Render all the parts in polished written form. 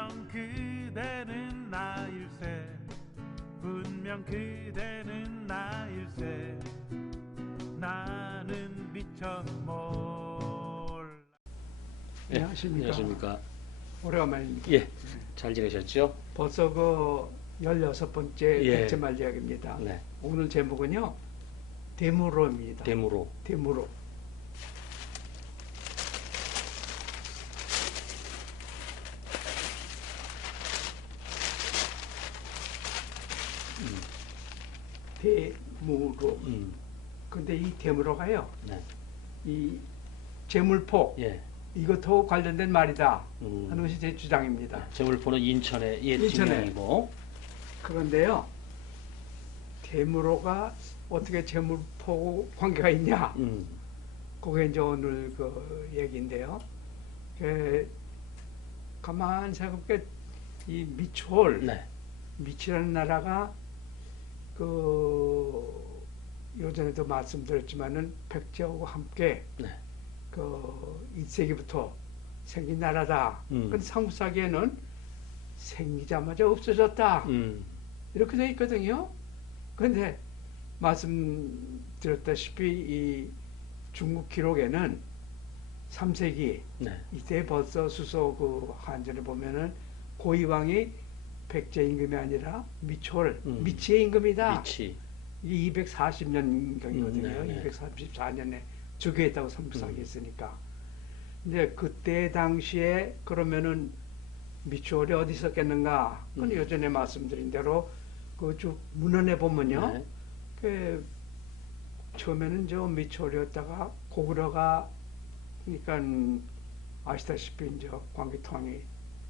분명 그대는 나일세 분명 그대는 나일세 나는 미처 몰라. 안녕하십니까. 오래간만입니다. 예, 잘 지내셨죠? 벌써 그 16번째 예. 백제말 이야기입니다. 네. 오늘 제목은요, 대무로입니다. 대무로. 대무로. 대무로. 근데 이 대무로가요, 네. 이 제물포, 예. 이것하고 관련된 말이다 하는 것이 제 주장입니다. 제물포는 인천의 옛 인천에. 지명이고. 그런데요, 대무로가 어떻게 제물포하고 관계가 있냐? 그게 이제 오늘 그 얘기인데요. 가만 생각해 이 미추홀, 네. 미치라는 나라가 그 요전에도 말씀드렸지만은 백제하고 함께 네. 그 1세기부터 생긴 나라다. 근데 상부사기에는 생기자마자 없어졌다. 이렇게 돼 있거든요. 그런데 말씀드렸다시피 이 중국 기록에는 3세기 네. 이때 벌써 수소 그 한전에 보면은 고이왕이 백제 임금이 아니라 미초를 미치의 임금이다. 미치. 이게 240년경이거든요. 네, 네. 234년에 즉위했다고 상부사기 했으니까. 근데 그때 당시에 그러면은 미추홀이 어디 있었겠는가? 그건 요전에 말씀드린 대로 그 쭉 문헌에 보면요. 네. 그 처음에는 저 미추홀이었다가 고구려가 그러니까 아시다시피 이제 광기토왕이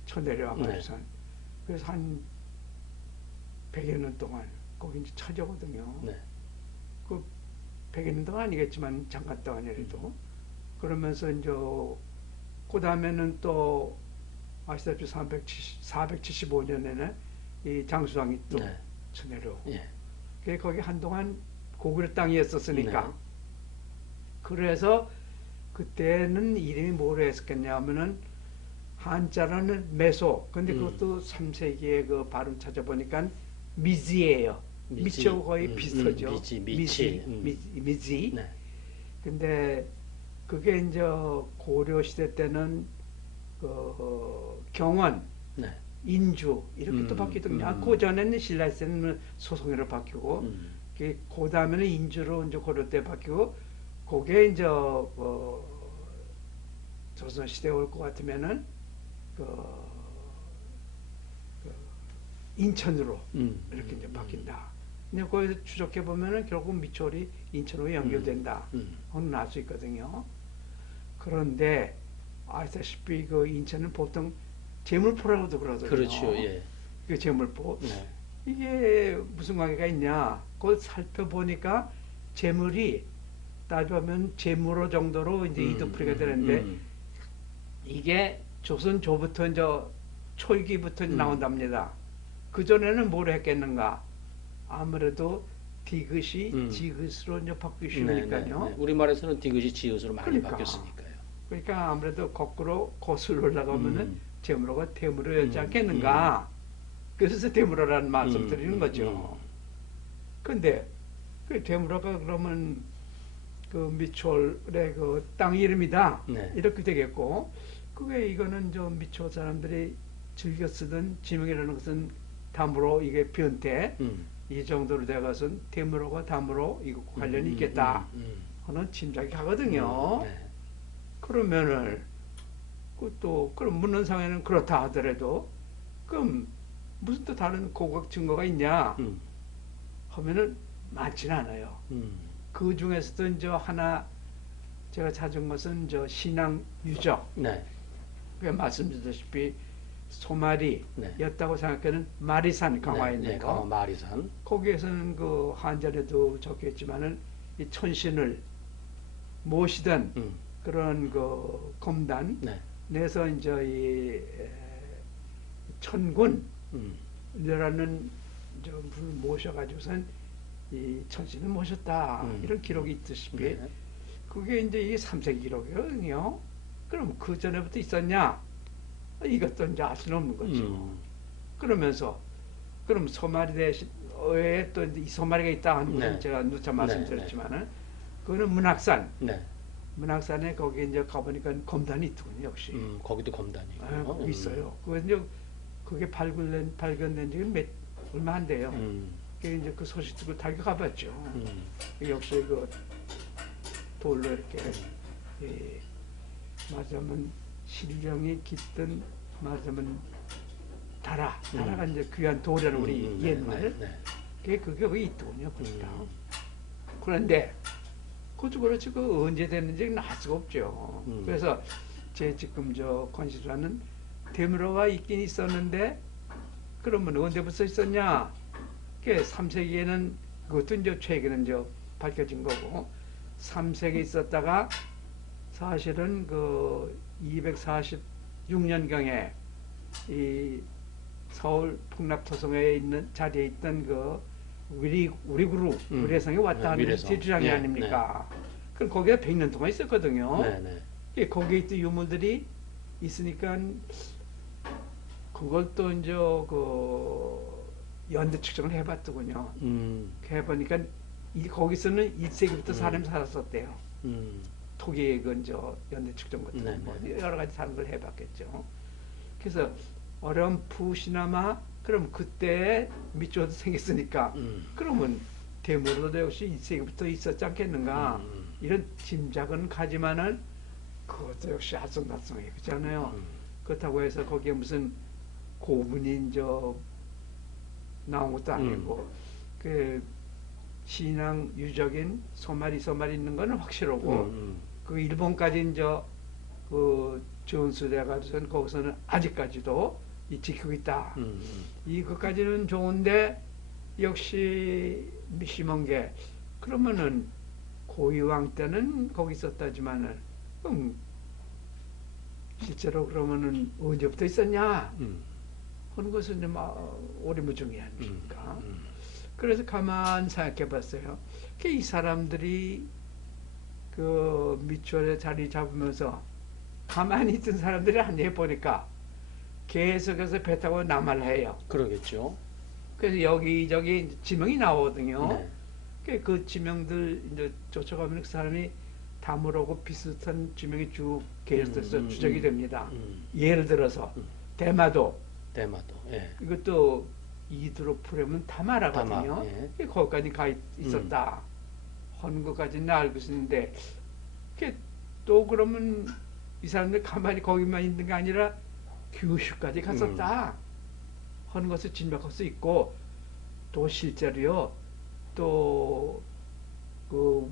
쳐내려와가지고선 네. 그래서 한 100여 년 동안 거기 이제 처저거든요. 네. 그 100여 년 동안 아니겠지만 잠깐 동안이라도 그러면서 이제 그 다음에는 또 아시다시피 475년에는 이 장수왕이 또 네. 쳐내려오고 예. 그게 거기 한동안 고구려 땅이었었으니까 네. 그래서 그때는 이름이 뭐로 했었겠냐 하면은 한자로는 메소 근데 그것도 3세기에 그 발음 찾아보니까 미지예요. 미치하고 거의 비슷하죠. 미치. 미지. 네. 근데 그게 이제 고려 시대 때는 그 경원, 네. 인주 이렇게 또 바뀌더군요. 그 전에는 신라 시대는 소송으로 바뀌고, 그 다음에는 인주로 이제 고려 때 바뀌고, 그게 이제 조선 시대 올 것 같으면은 인천으로 이렇게 이제 바뀐다. 근데 거기서 추적해 보면은 결국 미추홀이 인천으로 연결된다. 그건 알 수 있거든요. 그런데 아시다시피 그 인천은 보통 제물포라고도 그러거든요. 그렇죠. 예. 그 제물포. 네. 이게 무슨 관계가 있냐? 그걸 살펴보니까 제물이 따져보면 제물호 정도로 이제 이도풀이가 되는데 이게 조선 조부터 이제 초기부터 나온답니다. 그 전에는 뭘 했겠는가? 아무래도 디귿이 지읒으로 이제 바뀌기 쉬우니까요. 네. 우리말에서는 디귿이 지읒으로 많이 그러니까. 바뀌었으니까요. 그러니까 아무래도 거꾸로 거슬러 올라가면은 제물호가 대물호였지 않겠는가? 그래서 대물호라는 말씀 드리는 거죠. 근데 그 대물호가 그러면 그 미추홀의 그 땅 이름이다. 네. 이렇게 되겠고, 그게 이거는 저 미추홀 사람들이 즐겨 쓰던 지명이라는 것은 다무로 이게 변태 이 정도로 돼가선 대무로가 다무로 이거 관련이 있겠다 하는 짐작이 가거든요. 네. 그러면은 또 그럼 문헌상에는 그렇다 하더라도 그럼 무슨 또 다른 고각 증거가 있냐 하면은 많지는 않아요. 그 중에서도 이제 하나 제가 찾은 것은 저 신앙 유적. 네. 그 말씀드렸다시피 소마리였다고 네. 생각하는 마리산 강화에 있는 네. 거. 강화 마리산. 거기에서는 그 한전에도 적혀있지만은 이 천신을 모시던 그런 그 검단 네. 내서 이제 이 천군이라는 저 분을 모셔가지고선 이 천신을 모셨다 이런 기록이 있듯이 네. 그게 이제 이게 3세기 기록이거든요. 그럼 그 전에부터 있었냐? 이것도 이제 알 수는 없는 거죠. 음. 그러면서 그럼 소마리 대신 왜 또 이 소마리가 있다 하는 것은 네. 제가 누차 네, 말씀드렸지만은 그거는 문학산. 네. 문학산에 거기 이제 가보니까 검단이 있더군요, 역시. 거기도 검단이 있고요. 거기 있어요. 그거 이제 그게 발견된 지가 얼마 안 돼요. 그게 이제 그 소식 듣고 달겨 가봤죠. 역시 그 돌로 이렇게 말하자면 실령이 깃든 말하자면 다라가 이제 귀한 돌이라는 우리 옛말. 그게 거기 있더군요, 보니까. 그런데 그것도 그렇지 그 언제 됐는지는 알 수가 없죠. 그래서 제 지금 저 건시라는 대문호가 있긴 있었는데 그러면 언제부터 있었냐? 그 3세기에는 그것도 이제 최근에 이제 밝혀진 거고 3세기 있었다가 사실은 그 246년경에 이 서울 풍납토성에 있는 자리에 있던 그 우리구루 위례성에 왔다 하는 제주장이 아닙니까? 그럼 거기가 100년 동안 있었거든요. 거기에 있던 유물들이 있으니까 그걸 또 이제 그 연대 측정을 해봤더군요. 해보니까 거기서는 1세기부터 사람이 살았었대요. 토기의 그 연대 측정 같은 거 여러 가지 사는 걸 해봤겠죠. 그래서 어렴풋이나마 그럼 그때 밑줄도 생겼으니까 그러면 대모로도 역시 1세기부터 있었지 않겠는가 이런 짐작은 가지만은 그것도 역시 알쏭달쏭해 그렇잖아요. 그렇다고 해서 거기에 무슨 고분이 나온 것도 아니고 그 신앙 유적인 소마리 있는 거는 확실하고 그 일본까지 그 전수돼가지고는 거기서는 아직까지도 지키고 있다. 이것까지는 좋은데 역시 심한 게 그러면은 고이왕 때는 거기 있었다지만은 실제로 그러면은 언제부터 있었냐 하는 것은 좀 오리무중이 아닙니까? 그래서 가만 생각해 봤어요. 이 사람들이 그 밑줄에 자리 잡으면서 가만히 있던 사람들이 한해 보니까 계속해서 배 타고 남하를 해요. 그러겠죠. 그래서 여기저기 지명이 나오거든요. 그 지명들 이제 쫓아가면 그 사람이 다물하고 비슷한 지명이 쭉 계속해서 추적이 됩니다. 예를 들어서 대마도. 예. 이것도 이두로 풀으면 다마라거든요. 거기까지 가 있었다. 하는 것까지는 알고 있었는데 또 그러면 이 사람들 가만히 거기만 있는 게 아니라 규슈까지 갔었다 하는 것을 진맥할 수 있고 또 실제로요 또 그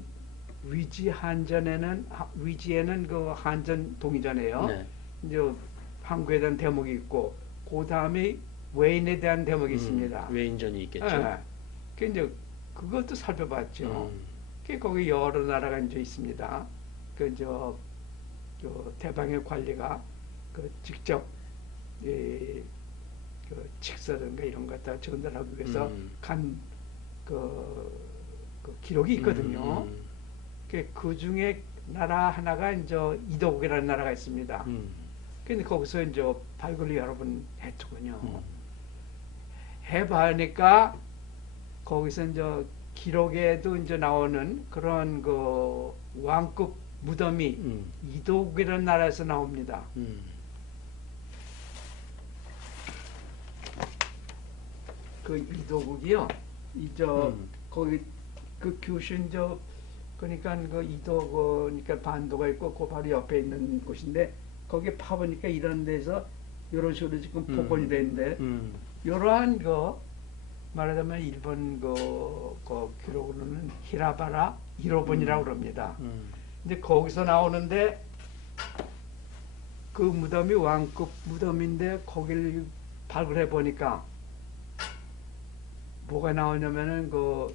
위지에는 그 한전 동이전에요 이제 항구에 대한 대목이 있고 그 다음에 외인에 대한 대목이 있습니다. 외인전이 있겠죠. 그 이제 그것도 살펴봤죠. 거기 여러 나라가 이제 있습니다. 그 대방의 관리가 그 직접 그 직서든가 이런 것 갖다 전달하기 위해서 그 기록이 있거든요. 그 중에 나라 하나가 이제 이도국이라는 나라가 있습니다. 근데 거기서 이제 발굴을 여러 번 했더군요. 해보니까 거기서 이제 기록에도 이제 나오는 그런 그 왕급 무덤이 이도국이라는 나라에서 나옵니다. 그 이도국이요. 거기 그 규신 그러니까 그 그러니까 반도가 있고 그 바로 옆에 있는 곳인데 거기에 파보니까 이런 데서 이런 식으로 지금 복원이 되는데 이러한 말하자면 일본 그 기록으로는 히라바라 1호번이라고 그럽니다. 근데 거기서 나오는데 그 무덤이 왕급 무덤인데 거기를 발굴해 보니까 뭐가 나오냐면은 그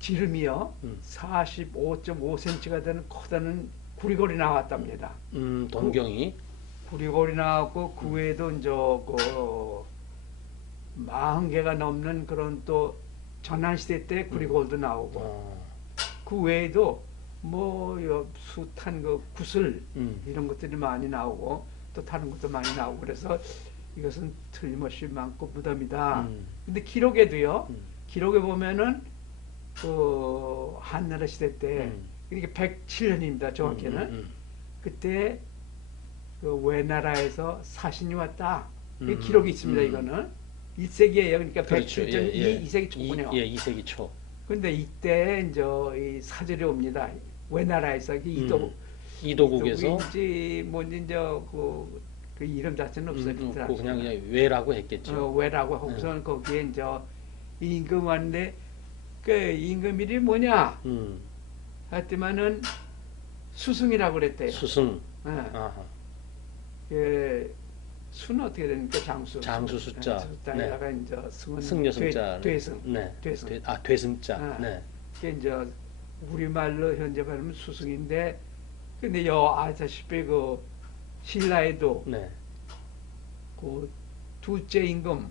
지름이요 45.5cm가 되는 커다란 구리골이 나왔답니다. 동경이 구리골이 나왔고 그 외에도 이제 그 40개가 넘는 그런 또 전환시대 때 구리골도 나오고 그 외에도 뭐 숱한 그 구슬 이런 것들이 많이 나오고 또 다른 것도 많이 나오고 그래서 이것은 틀림없이 많고 무덤이다. 근데 기록에도요. 기록에 보면은 그 한나라 시대 때 이게 107년입니다. 정확히는 그때 그 외나라에서 사신이 왔다. 이 기록이 있습니다. 이거는 1세기예요. 그러니까 그렇죠. 107년 2세기 초군요. 2세기 초. 근데 이때 이제 이 사절이 옵니다. 외나라에서 이도국에서 이도국인지 뭔지 이제 그 이름 자체는 없어요. 그냥 외라고 했겠죠. 외라고 하고서는 거기에 이제 임금 왔는데 그 임금 이름이 뭐냐? 하여튼만은 수승이라고 그랬대요. 수승. 아하. 그 수는 어떻게 됩니까? 장수. 장수 숫자. 숫자에다가 네. 이제 승은 승려 승자. 되승. 네. 되승. 되승자. 네. 그게 이제 우리말로 현재 발음은 수승인데 근데 여 아시다시피 그 신라에도 네. 그 둘째 임금의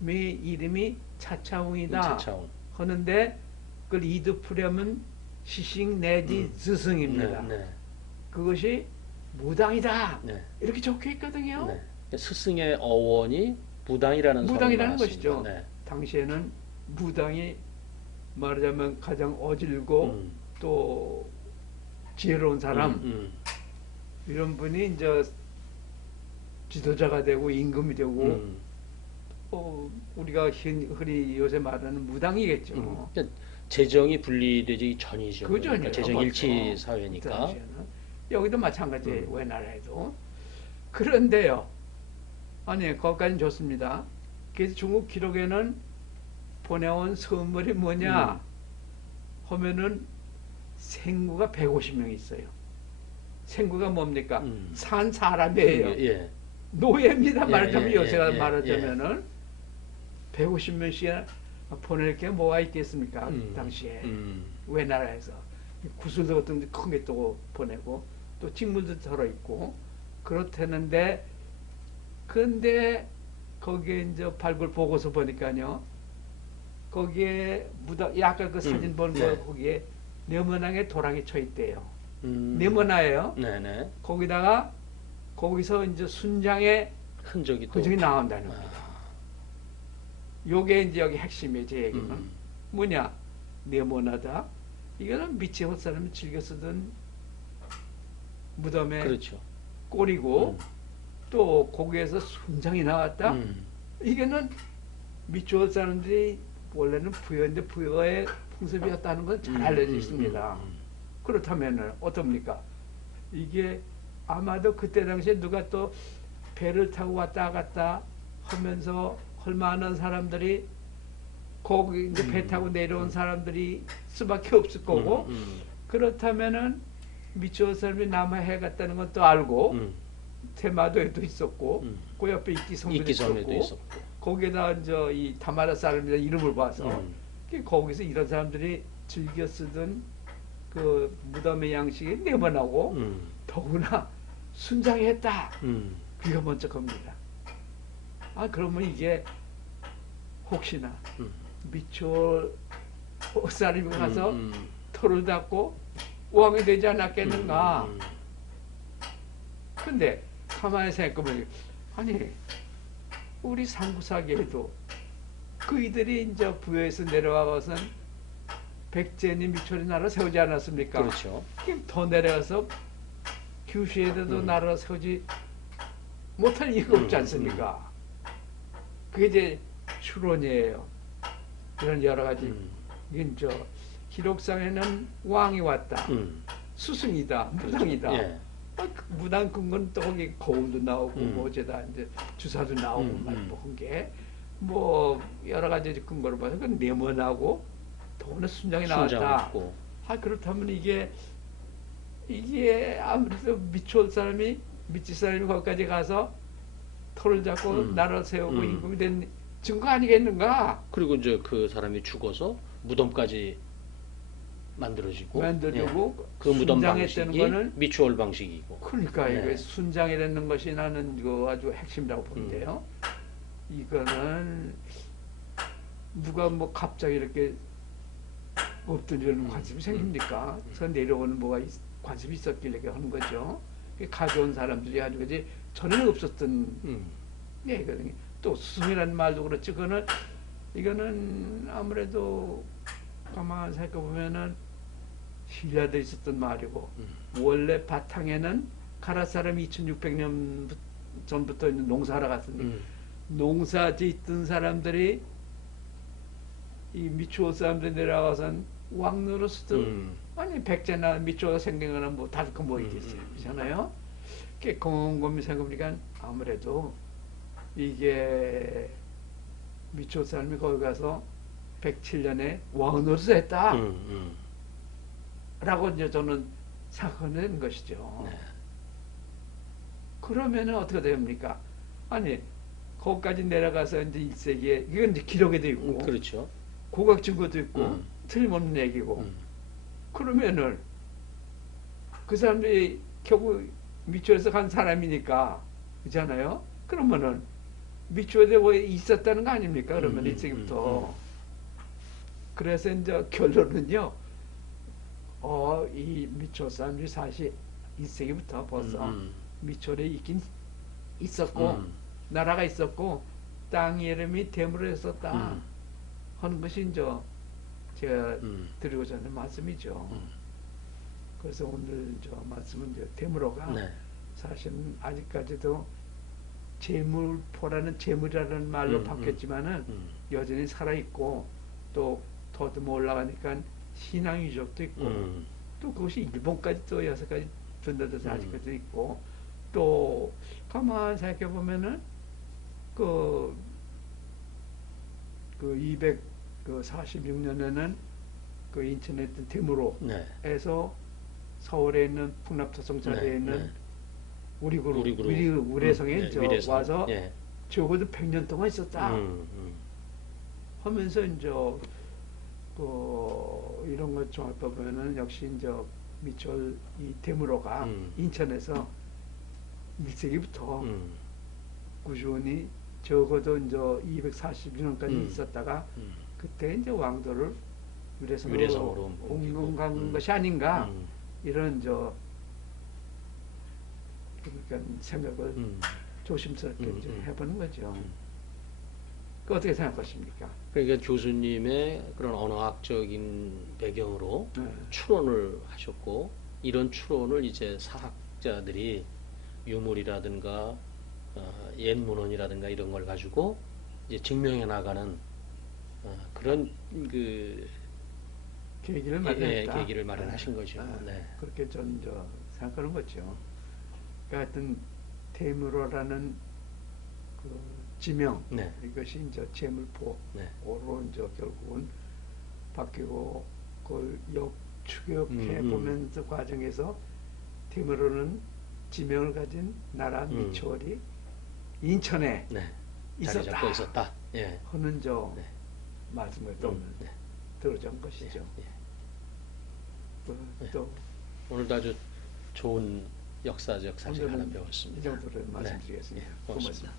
네. 이름이 차차웅이다. 차차웅. 하는데 그걸 이두풀이하면 시식 내지 스승입니다. 네. 그것이 무당이다. 네. 이렇게 적혀 있거든요. 네. 스승의 어원이 무당이라는 것이죠. 네. 당시에는 무당이 말하자면 가장 어질고 또 지혜로운 사람 이런 분이 이제 지도자가 되고 임금이 되고 우리가 흔히 요새 말하는 무당이겠죠. 그러니까 재정이 분리되기 전이죠. 그 전이에요. 그러니까 재정 일치 사회니까. 그 여기도 마찬가지예요. 외나라에도. 그런데요. 아니 거기까지는 좋습니다. 그래서 중국 기록에는 보내온 선물이 뭐냐 하면은 생구가 150명 있어요. 생구가 뭡니까? 산 사람이에요. 예. 노예입니다. 말하자면 요새가 예. 말하자면은 150명씩이나 보낼 게 뭐가 있겠습니까? 당시에 외나라에서 구슬도 같은 큰 게 또 보내고 또 직물도 들어있고 그렇다는데 근데 거기에 이제 발굴 보고서 보니까요 거기에 아까 그 사진 본 거 거기에 네모나게 도랑이 쳐 있대요. 네모나예요. 네네. 거기서 이제 순장의 흔적이 나온다는 겁니다. 요게 이제 여기 핵심이에요. 제 얘기는 뭐냐 네모나다. 이거는 미치 헛사람이 즐겨 쓰던 무덤의 그렇죠. 꼴이고 또 거기에서 순장이 나왔다. 이게는 미추홀 사람들이 원래는 부여인데 부여의 풍습이었다는 건 잘 알려져 있습니다. 그렇다면 어떻습니까? 이게 아마도 그때 당시에 누가 또 배를 타고 왔다 갔다 하면서 할 만한 사람들이 거기 이제 배 타고 내려온 사람들이 수밖에 없을 거고 그렇다면은 미추홀 사람이 남해에 갔다는 것도 알고 테마도에도 있었고 그 옆에 이끼섬에도 있었고 거기에다 이제 이 다마라 사람들 이름을 봐서 거기서 이런 사람들이 즐겨 쓰던 그 무덤의 양식이 네모나고 더구나 순장했다. 그게 먼저 겁니다. 그러면 이게 혹시나 미추홀 사람이 가서 털을 닫고 왕이 되지 않았겠는가. 근데 가만히 생각해보니 아니 우리 상구사계에도 그이들이 이제 부여에서 내려와서는 백제니 미추홀이 나라 세우지 않았습니까? 그렇죠. 더 내려가서 규슈에도 나라 세우지 못할 이유가 없지 않습니까? 그게 이제 추론이에요. 이런 여러 가지 이제 기록상에는 왕이 왔다. 스승이다. 무당이다. 예. 무당 근거는 또 거기 거울도 나오고 뭐 어제다 이제 주사도 나오고 한 게 뭐 여러 가지 근거로 봐서 그건 네모나고 더구나 순장이 나왔다. 그렇다면 이게 아무래도 미추홀 사람이 미치 사람이 거기까지 가서 털을 잡고 나라 세우고 임금이 된 증거 아니겠는가? 그리고 이제 그 사람이 죽어서 무덤까지 만들어지고 그 무덤 방식이 거는 미추홀 방식이고. 그러니까 이게 순장이라는 것이 나는 이거 아주 핵심이라고 보는데요. 이거는 누가 뭐 갑자기 이렇게 엎드리는 관습이 생깁니까? 그래서 내려오는 뭐가 관습이 있었길래 하는 거죠. 가져온 사람들이 아주 그지 전에는 없었던 얘기거든요. 또 수승이라는 말도 그렇지. 이거는 아무래도 가만 생각해보면은 신뢰되어 있었던 말이고, 원래 바탕에는 가라 사람 2600년 전부터 있는 농사하러 갔으니, 농사 짓던 사람들이 이 미추홀 사람들이 내려가선 왕 노릇도 아니 백제나 미추홀가 생기거나 뭐 다를 거 뭐 있겠어요. 그렇잖아요. 그게 곰곰이 생각해보니까 아무래도 이게 미추홀 사람이 거기 가서 107년에 왕 노릇을 했다. 라고 이제 저는 생각하는 것이죠. 네. 그러면은 어떻게 됩니까? 아니, 거기까지 내려가서 이제 1세기에, 이건 이제 기록에도 있고, 그렇죠. 고각 증거도 있고, 틀림없는 얘기고, 그러면은 그 사람들이 결국 미추홀에서 간 사람이니까, 그렇잖아요? 그러면은 미추홀에 뭐 있었다는 거 아닙니까? 그러면 1세기부터. 그래서 이제 결론은요, 이 미추홀 사람들이 사실 1세기부터 벌써 미추홀에 있긴 있었고, 나라가 있었고, 땅 이름이 대무로였었다 하는 것이 이제 제가 드리고자 하는 말씀이죠. 그래서 오늘 저 말씀은 이제 대무로가 네. 사실은 아직까지도 재물포라는 재물이라는 말로 바뀌었지만은 여전히 살아있고, 또 더듬어 올라가니까 신앙 유적도 있고, 또 그것이 일본까지 또 6가지 전달돼서 아직까지도 있고, 또 가만 생각해 보면은 그 246년에는 그 인천에 있던 대무로에서 서울에 있는 풍납토성사리에 있는 우리성에 와서 적어도 100년 동안 있었다 하면서 이제 이런 것 종합해 보면은 역시 이제 미추홀 이 대무로가 인천에서 1세기부터 꾸준히 적어도 이제 240년까지 있었다가 그때 이제 왕도를 위례성으로 옮긴 것이 아닌가 이런 그러니까 생각을 조심스럽게 이제 해보는 거죠. 그 어떻게 생각하십니까? 그러니까 교수님의 그런 언어학적인 배경으로 추론을 하셨고, 이런 추론을 이제 사학자들이 유물이라든가 옛 문헌이라든가 이런 걸 가지고 이제 증명해 나가는 그런 그 계기를 마련하신 거죠. 네. 그렇게 전 생각하는 거죠. 그러니까 하여튼 대무로라는 그 지명 이것이 이제 재물포로 이제 결국은 바뀌고 그걸 추격해 보면서 과정에서 대무로는 지명을 가진 나라 미추홀이 인천에 있었다. 하는 말씀을 또 들어준 것이죠. 또 오늘도 아주 좋은 역사적 사실 하나 배웠습니다. 이 정도로 말씀드리겠습니다. 고맙습니다.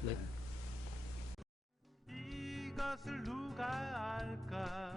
이것을 누가 알까?